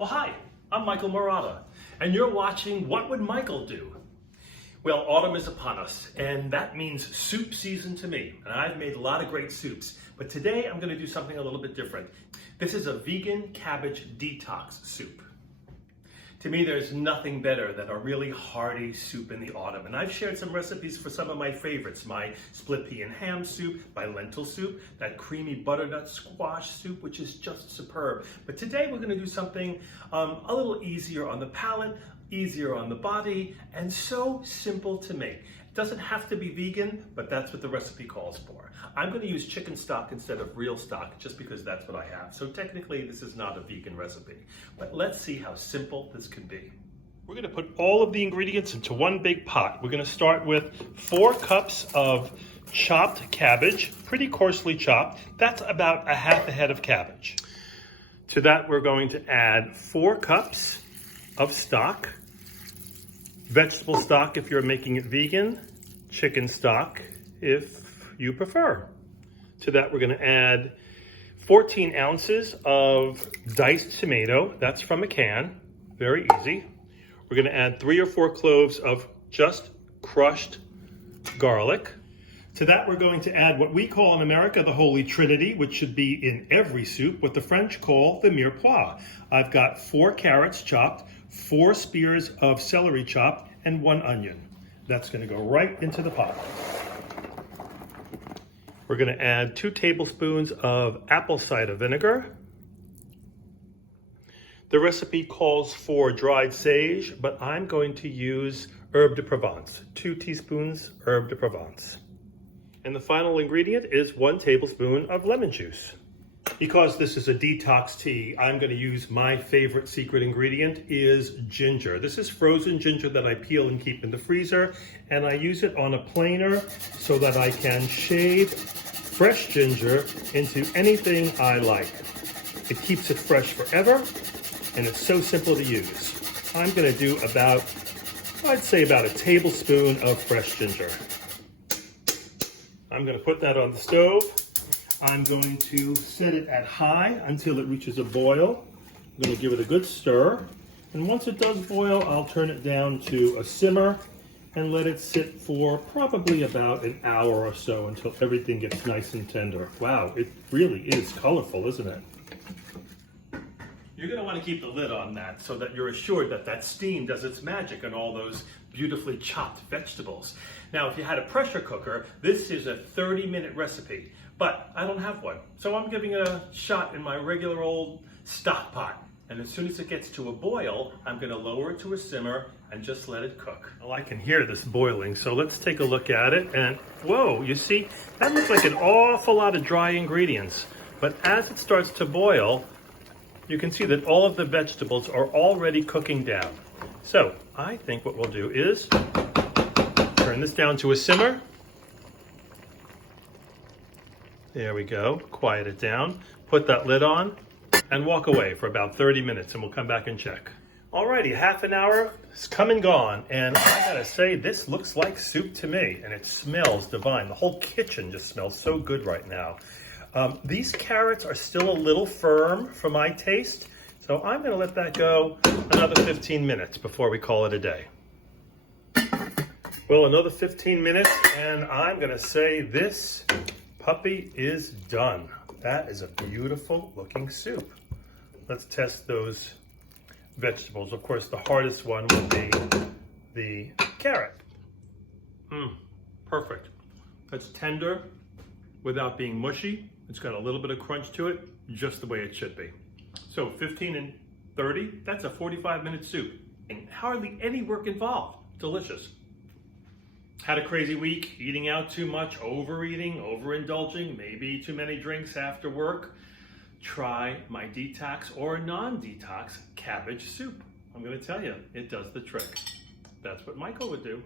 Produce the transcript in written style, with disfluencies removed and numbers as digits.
Well, hi, I'm Michael Murata, and you're watching What Would Michael Do? Well, autumn is upon us, and that means soup season to me. And I've made a lot of great soups, but today I'm going to do something a little bit different. This is a vegan cabbage detox soup. To me, there's nothing better than a really hearty soup in the autumn. And I've shared some recipes for some of my favorites. My split pea and ham soup, my lentil soup, that creamy butternut squash soup, which is just superb. But today we're gonna do something a little easier on the palate, easier on the body, and so simple to make. It doesn't have to be vegan, but that's what the recipe calls for. I'm going to use chicken stock instead of real stock just because that's what I have. So technically this is not a vegan recipe, but let's see how simple this can be. We're going to put all of the ingredients into one big pot. We're going to start with 4 cups of chopped cabbage, pretty coarsely chopped. That's about a half a head of cabbage. To that we're going to add 4 cups of stock. Vegetable stock if you're making it vegan, chicken stock if you prefer. To that we're going to add 14 ounces of diced tomato. That's from a can, very easy. We're going to add 3 or 4 cloves of just crushed garlic. To that we're going to add what we call in America the Holy Trinity, which should be in every soup, what the French call the mirepoix. I've got 4 carrots chopped, 4 spears of celery chopped, and 1 onion. That's going to go right into the pot. We're going to add 2 tablespoons of apple cider vinegar. The recipe calls for dried sage, but I'm going to use herbe de Provence, 2 teaspoons herbe de Provence. And the final ingredient is 1 tablespoon of lemon juice. Because this is a detox tea, I'm going to use my favorite secret ingredient is ginger. This is frozen ginger that I peel and keep in the freezer, and I use it on a planer so that I can shave fresh ginger into anything I like. It keeps it fresh forever, and it's so simple to use. I'm going to do about, I'd say about a tablespoon of fresh ginger. I'm going to put that on the stove. I'm going to set it at high until it reaches a boil. I'm going to give it a good stir. And once it does boil, I'll turn it down to a simmer and let it sit for probably about an hour or so until everything gets nice and tender. Wow, it really is colorful, isn't it? You're going to want to keep the lid on that so that you're assured that that steam does its magic on all those beautifully chopped vegetables. Now, if you had a pressure cooker, this is a 30-minute recipe, but I don't have one. So I'm giving it a shot in my regular old stock pot. And as soon as it gets to a boil, I'm going to lower it to a simmer and just let it cook. Well, I can hear this boiling, so let's take a look at it. And whoa, you see, that looks like an awful lot of dry ingredients. But as it starts to boil, you can see that all of the vegetables are already cooking down. So I think what we'll do is turn this down to a simmer. There we go, quiet it down, put that lid on, and walk away for about 30 minutes, and we'll come back and check. Alrighty, half an hour is come and gone, and I gotta say, this looks like soup to me, and it smells divine. The whole kitchen just smells so good right now. These carrots are still a little firm for my taste, so I'm gonna let that go another 15 minutes before we call it a day. Well, another 15 minutes, and I'm gonna say this puppy is done. That is a beautiful looking soup. Let's test those vegetables. Of course, the hardest one would be the carrot. Perfect. It's tender without being mushy. It's got a little bit of crunch to it, just the way it should be. So 15 and 30, that's a 45-minute soup. And hardly any work involved. Delicious. Had a crazy week, eating out too much, overeating, overindulging, maybe too many drinks after work. Try my detox or non-detox cabbage soup. I'm going to tell you, it does the trick. That's what Michael would do.